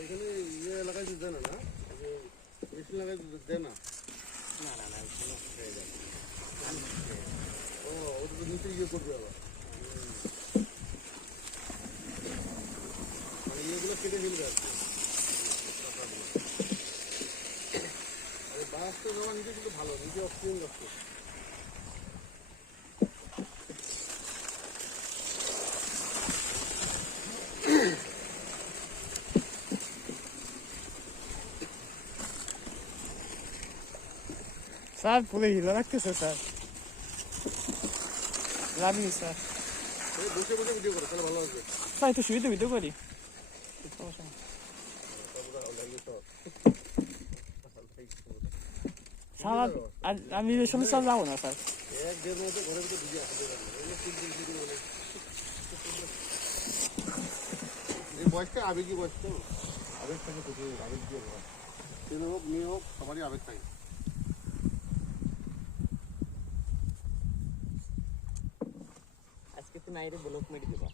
এখানে ইয়ে লাগাইতে দেয় না, মেশিন লাগাইতে দেয় না। না না না কোনো হয়ে যাবে। ও ওটা তো নিচে ইয়ে করবে আবার, মানে ইয়েগুলো কেটে ফেলবে আর কি। বাসটা জমা নিচে কিন্তু ভালো, নিচে অক্সিজেন যাচ্ছে। স্যার পুরো হিলো রাখতেছে স্যার, লাভলি স্যার। বসে বসে ভিডিও করো তাহলে ভালো আসবে। স্যার একটু শুয়ে ভিডিও করি। স্যার আমি শুনে স্যার যাবো না স্যার। এক দেড় মধ্যে ঘরের ভিতরে ঢুকে আসতে পারবে। এই বয়সটা আবেগী বয়স তো, আবেগ থাকে প্রচুর, আবেগ দিয়ে ভরা। ছেলে হোক মেয়ে হোক সবারই আবেগ থাকে। আজকে তো নাইরে ব্লক মেরে দেবা।